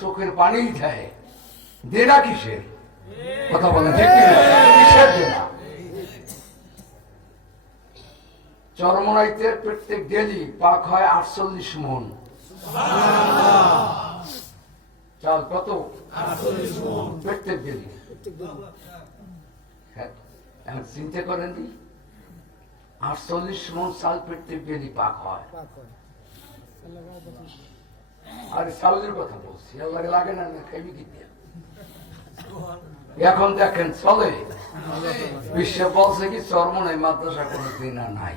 চোখের পানিই দেয় দেনা কিসের? কথা বলেন ঠিক কি কিসের দেনা? চরমনাইতে প্রত্যেক ডেলি পাক হয় আটচল্লিশ মন। চাল কত? প্রত্যেক ডেলি। হ্যাঁ, এখন চিন্তা করেননি আটচল্লিশ মন চাল প্রত্যেক ডেলি পাক হয়। আর চাউলের কথা বলছি লাগে না না কি এখন দেখেন চলে। বিশ্বে বলছে কি চর্ম নাই মাদ্রাসা কোনো দিন নাই।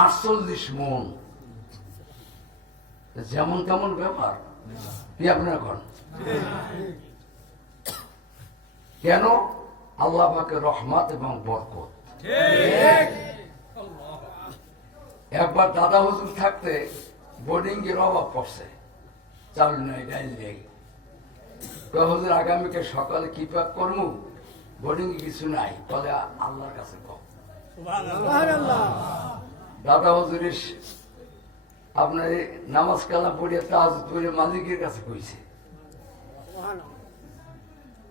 আটচল্লিশ মন। যেমন তেমন ব্যাপার। কি আপনার এখন? কেন? আল্লাহ রহমত এবং বরকত। একবার দাদা হুজুর থাকতে বোর্ডিং এর অভাব পড়ছে। চালু নাই ডাইল নেই। হুজুর আগামীকে সকালে কি পাক করব বোর্ডিং কিছু নাই বলে আল্লাহর কাছে দাদা হুজুরের আপনার নামাজ কালা পড়িয়া তাজ পড়ে মালিকের কাছে কইছে।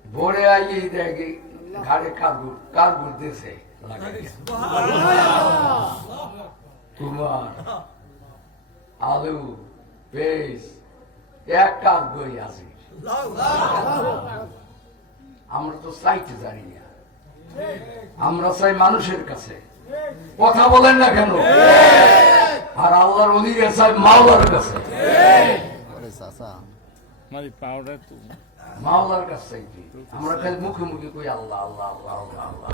ভোরে আইয়ে দেখে ঘাড়ে কার্বুর কার্বুর দেশে। কুমার আলু পেস এক কাজ বই আছে। আমরা তো চাইতে জানি না। আমরা চাই মানুষের কাছে। কথা বলেন না কেন? আর আল্লাহর অলিরা চাই মাওলার কাছে। মারি পাউডার তো। মাওলার কাছে আমরা খালি মুখে মুখে কই আল্লাহ আল্লাহ আল্লাহ আল্লাহ আল্লাহ।